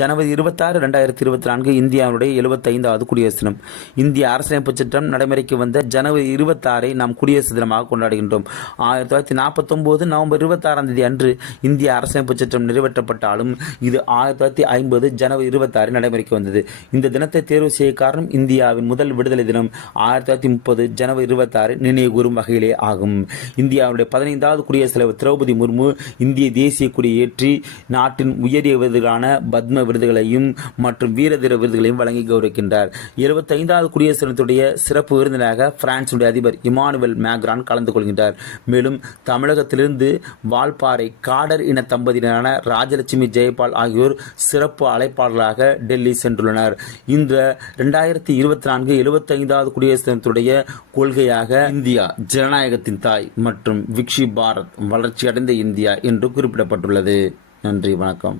ஜனவரி 26, 2024 இந்தியாவுடைய 75வது குடியரசு தினம். இந்திய அரசியலமைப்பு சட்டம் நடைமுறைக்கு வந்த ஜனவரி 26 நாம் குடியரசு தினமாக கொண்டாடுகின்றோம். 1949 நவம்பர் 26 அன்று இந்திய அரசியலமைப்பு சட்டம் நிறைவேற்றப்பட்டாலும் இது 1950 ஜனவரி 26 நடைமுறைக்கு வந்தது. இந்த தினத்தை தேர்வு செய்ய காரணம் இந்தியாவின் முதல் விடுதலை தினம் 1930 ஜனவரி 26 நினைவு கூறும் வகையிலே ஆகும். இந்தியாவுடைய 15வது குடியரசுத் தலைவர் திரௌபதி முர்மு இந்திய தேசிய கொடியை ஏற்றி நாட்டின் உயரிய விருதுகளான பத்ம விருதுகளையும் மற்றும் வீரதீர விருதுகளையும் வழங்கி கௌரவிக்கின்றார். 75வது குடியரசு தினத்துடைய சிறப்பு விருந்தினராக பிரான்சுடைய அதிபர் இமானுவேல் மேக்ரான் கலந்து கொள்கின்றார். மேலும் தமிழகத்திலிருந்து வால்பாறை காடர் இன தம்பதியினரான ராஜலட்சுமி ஜெயபால் ஆகியோர் சிறப்பு அழைப்பாளர்களாக டெல்லி சென்றுள்ளனர். இந்த 2024 75வது குடியரசு தினத்துடைய கொள்கையாக இந்தியா ஜனநாயகத்தின் தாய் மற்றும் விக்ஷி பாரத் வளர்ச்சியடைந்த இந்தியா என்று குறிப்பிடப்பட்டுள்ளது. நன்றி, வணக்கம்.